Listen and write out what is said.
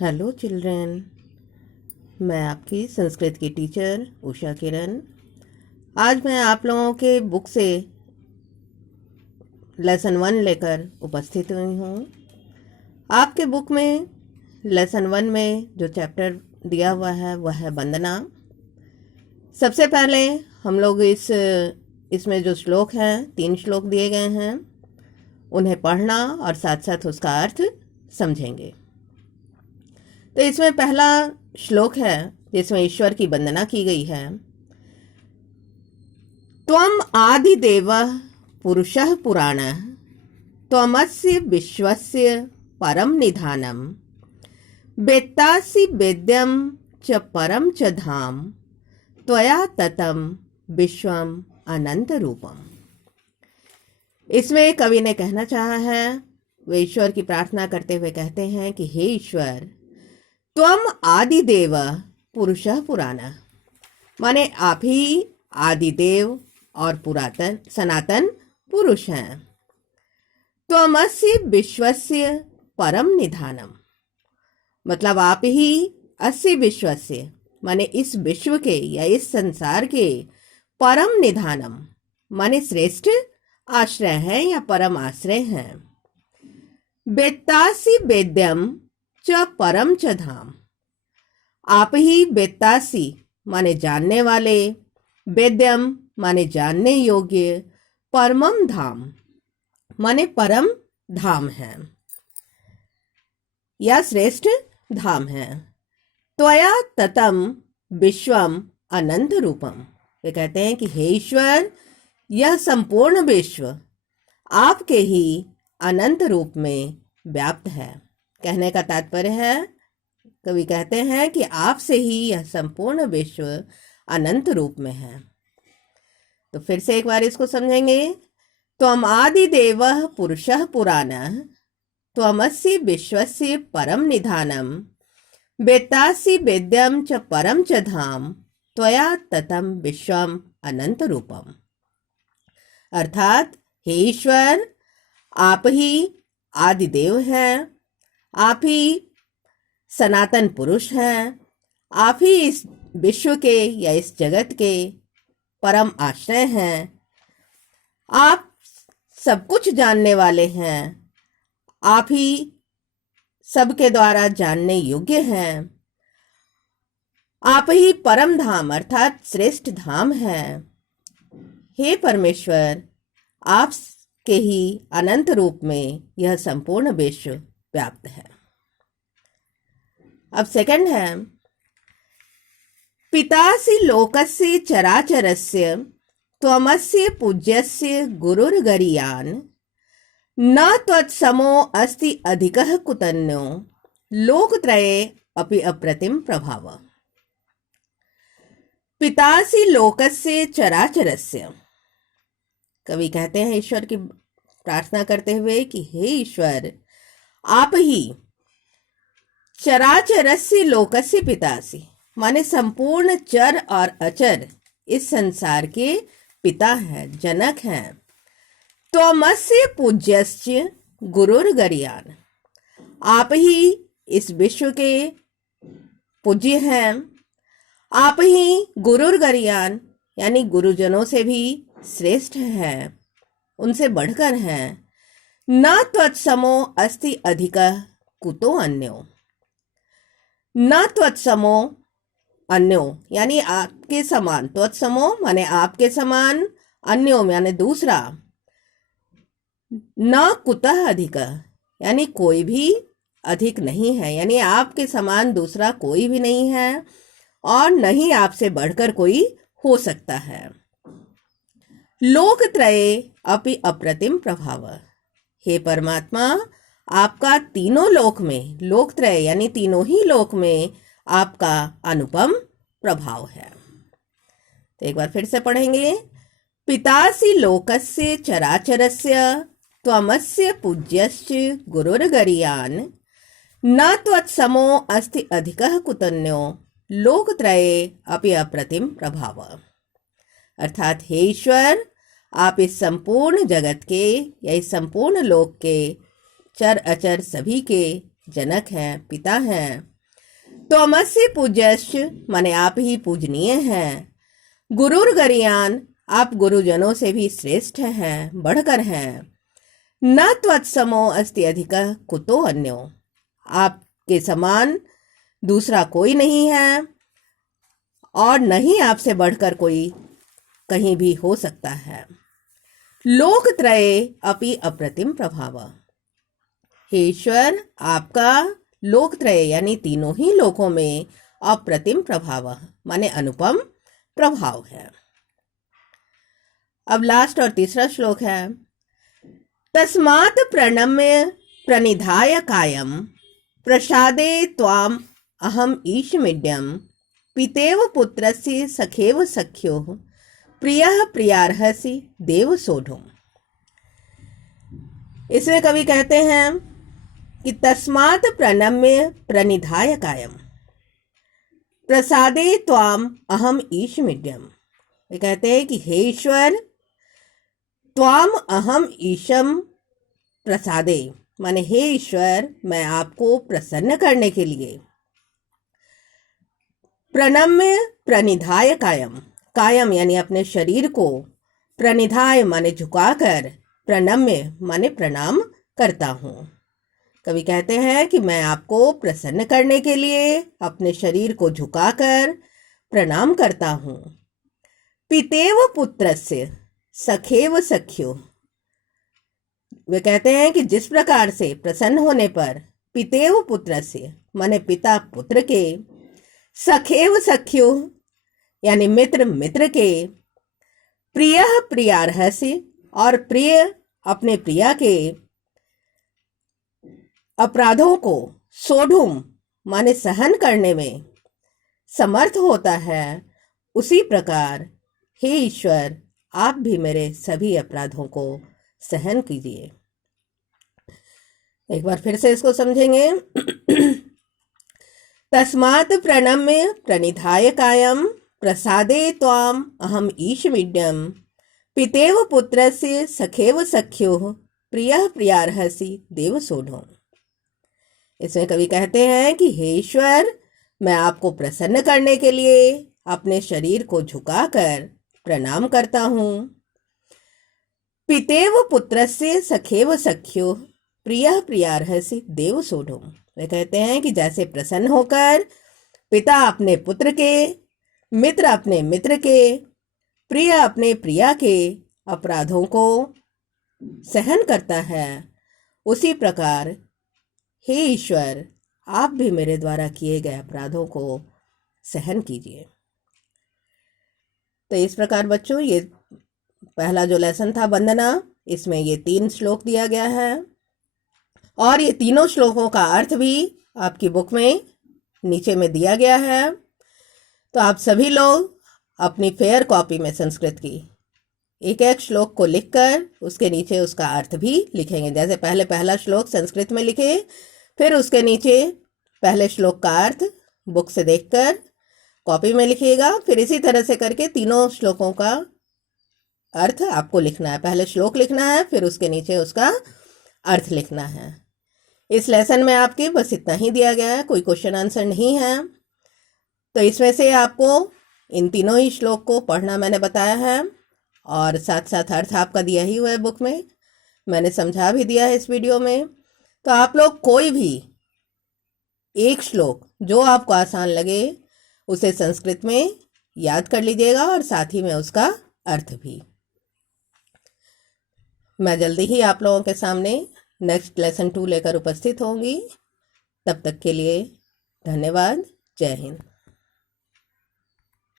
Hello children, मैं आपकी संस्कृत की टीचर उषा किरण। आज मैं आप लोगों के बुक से लेसन 1 लेकर उपस्थित हुई हूँ। आपके बुक में लेसन 1 में जो चैप्टर दिया हुआ है वह है वंदना। सबसे पहले हम लोग इसमें जो श्लोक हैं, 3 श्लोक दिए गए हैं, उन्हें पढ़ना और साथ साथ उसका अर्थ समझेंगे। तो इसमें पहला श्लोक है जिसमें ईश्वर की वंदना की गई है। त्वम आदिदेवः पुरुषः पुराणः त्वमस्य विश्वस्य परम निधानम् वेत्तासि वेद्यं च परम च धाम त्वया ततं विश्वम अनंत रूपम। इसमें कवि ने कहना चाहा है, वे ईश्वर की प्रार्थना करते हुए कहते हैं कि हे ईश्वर, त्वम आदिदेव पुरुषः पुराणः, माने आप ही आदिदेव और पुरातन सनातन पुरुष हैं। त्वमस्य विश्वस्य परम निधानम, मतलब आप ही अस्य विश्वस्य, माने इस विश्व के या इस संसार के परम निधानम, माने श्रेष्ठ आश्रय है या परम आश्रय हैं। वेत्तासि वेद्यम च परम च धाम, आप ही वेत्तासी माने जानने वाले, वेद्यम माने जानने योग्य, परमम धाम माने परम धाम है या श्रेष्ठ धाम है। त्वया ततम विश्वम अनंत रूपम, वे कहते हैं कि हे ईश्वर, यह संपूर्ण विश्व आपके ही अनंत रूप में व्याप्त है। कहने का तात्पर्य है, कवि कहते हैं कि आपसे ही यह संपूर्ण विश्व अनंत रूप में है। तो फिर से एक बार इसको समझेंगे। त्वम आदिदेवः पुरुषः पुराणः त्वमस्य विश्वस्य परम निधानम् वेत्तासि वेद्यं च परम च धाम त्वया ततं विश्वम अनंत रूपम। अर्थात हे ईश्वर, आप ही आदिदेव हैं, आप ही सनातन पुरुष हैं, आप ही इस विश्व के या इस जगत के परम आश्रय हैं, आप सब कुछ जानने वाले हैं, आप ही सबके द्वारा जानने योग्य हैं, आप ही परम धाम अर्थात श्रेष्ठ धाम है। हे परमेश्वर, आप के ही अनंत रूप में यह संपूर्ण विश्व व्याप्त है। अब सेकंड है, पितासि लोकस्य चराचरस्य त्वमस्य पूज्यस्य गुरुर्गरीयान् न त्वत्समो अस्ति अधिकः कुतन्यो लोकत्रये अपि अप्रतिम प्रभाव। पितासि लोकस्य चराचरस्य, कवि कहते हैं ईश्वर की प्रार्थना करते हुए कि हे ईश्वर, आप ही चराचरस्य लोकस्य पितासि, माने संपूर्ण चर और अचर इस संसार के पिता हैं, जनक हैं। त्वमस्य पूज्यस्य गुरुर्गरीयान्, आप ही इस विश्व के पूज्य हैं, आप ही गुरुर्गरीयान् यानी गुरुजनों से भी श्रेष्ठ हैं, उनसे बढ़कर हैं। न त्वत्समो अस्ति अधिकः कुतो अन्यो, न त्वत्समो अन्यो यानी आपके समान, त्वत्समो माने आपके समान, अन्यो माने दूसरा, न कुतः अधिकः यानी कोई भी अधिक नहीं है, यानी आपके समान दूसरा कोई भी नहीं है और न ही आपसे बढ़कर कोई हो सकता है। लोकत्रये अपि अप्रतिम प्रभाव, हे परमात्मा, आपका तीनों लोक में, लोकत्रय यानी तीनों ही लोक में आपका अनुपम प्रभाव है। तो एक बार फिर से पढ़ेंगे। पितासि लोकस्य चराचरस्य त्वमस्य पूज्यस्य गुरुर्गरीयान् न त्वत्समो अस्ति अधिकः कुतन्यो लोकत्रये अपि अप्रतिम प्रभाव। अर्थात हे ईश्वर, आप इस संपूर्ण जगत के या इस संपूर्ण लोक के चर अचर सभी के जनक हैं, पिता हैं, त्वमसि पूज्यश्च माने आप ही पूजनीय हैं। गुरुर गरियान आप गुरुजनों से भी श्रेष्ठ हैं, बढ़कर हैं। न त्वत्समो अस्ति अधिकः कुतो अन्यो, आपके समान दूसरा कोई नहीं है और नहीं आपसे बढ़कर कोई कहीं भी हो सकता है। लोकत्रये अपि अप्रतिम प्रभाव, हे ईश्वर आपका लोकत्रय यानी तीनों ही लोकों में अप्रतिम प्रभाव माने अनुपम प्रभाव है। अब लास्ट और तीसरा श्लोक है, तस्मात् प्रणम्य प्रणिधाय कायम प्रसादे त्वाम अहम ईशमिड्यम पितेव पुत्रस्य सखेव सख्यो प्रियः प्रियार्हसि देव सोढुम्। इसमें कवि कहते हैं कि तस्मात् प्रणम्य प्रणिधाय कायम प्रसादे त्वाम अहम ईशमिड्यम। वे कहते हैं कि हे ईश्वर त्वाम अहम ईशम प्रसादे माने हे ईश्वर मैं आपको प्रसन्न करने के लिए प्रणम्य प्रणिधाय कायम, कायम यानी अपने शरीर को, प्रणिधाय माने झुकाकर, प्रणम्य माने प्रणाम करता हूँ। कवि कहते हैं कि मैं आपको प्रसन्न करने के लिए अपने शरीर को झुकाकर प्रणाम करता हूँ। पितेव पुत्रस्य सखेव सख्यो, वे कहते हैं कि जिस प्रकार से प्रसन्न होने पर पितेव पुत्रस्य माने पिता पुत्र के, सखेव सख्यो यानी मित्र मित्र के, प्रिय प्रियार्हसि और प्रिय अपने प्रिया के अपराधों को सोढुम माने सहन करने में समर्थ होता है, उसी प्रकार हे ईश्वर आप भी मेरे सभी अपराधों को सहन कीजिए। एक बार फिर से इसको समझेंगे। तस्मात् प्रणम्य प्रणिधाय कायम प्रसादे त्वाम अहम ईशमिड्यम पितेव पुत्रस्य सखेव सख्यो प्रियः प्रियार्हसि देव सोढुम्। इसमें कवि कहते हैं कि हे ईश्वर मैं आपको प्रसन्न करने के लिए अपने शरीर को झुकाकर प्रणाम करता हूँ। पितेव पुत्रस्य सखेव सख्यो प्रियः प्रियार्हसि देव सोढुम्। वे कहते हैं कि जैसे प्रसन्न होकर पिता अपने पुत्र के, मित्र अपने मित्र के, प्रिय अपने प्रिया के अपराधों को सहन करता है, उसी प्रकार हे ईश्वर आप भी मेरे द्वारा किए गए अपराधों को सहन कीजिए। तो इस प्रकार बच्चों ये पहला जो लेसन था वंदना, इसमें ये 3 श्लोक दिया गया है और ये तीनों श्लोकों का अर्थ भी आपकी बुक में नीचे में दिया गया है। तो आप सभी लोग अपनी फेयर कॉपी में संस्कृत की एक एक श्लोक को लिखकर उसके नीचे उसका अर्थ भी लिखेंगे। जैसे पहले पहला श्लोक संस्कृत में लिखे, फिर उसके नीचे पहले श्लोक का अर्थ बुक से देखकर कॉपी में लिखिएगा। फिर इसी तरह से करके तीनों श्लोकों का अर्थ आपको लिखना है। पहले श्लोक लिखना है, फिर उसके नीचे उसका अर्थ लिखना है। इस लेसन में आपके बस इतना ही दिया गया है, कोई क्वेश्चन आंसर नहीं है। तो इसमें से आपको इन तीनों ही श्लोक को पढ़ना मैंने बताया है और साथ साथ अर्थ आपका दिया ही हुआ है बुक में, मैंने समझा भी दिया है इस वीडियो में। तो आप लोग कोई भी एक श्लोक जो आपको आसान लगे उसे संस्कृत में याद कर लीजिएगा और साथ ही में उसका अर्थ भी। मैं जल्दी ही आप लोगों के सामने नेक्स्ट लेसन 2 लेकर उपस्थित होंगी। तब तक के लिए धन्यवाद। जय हिंद।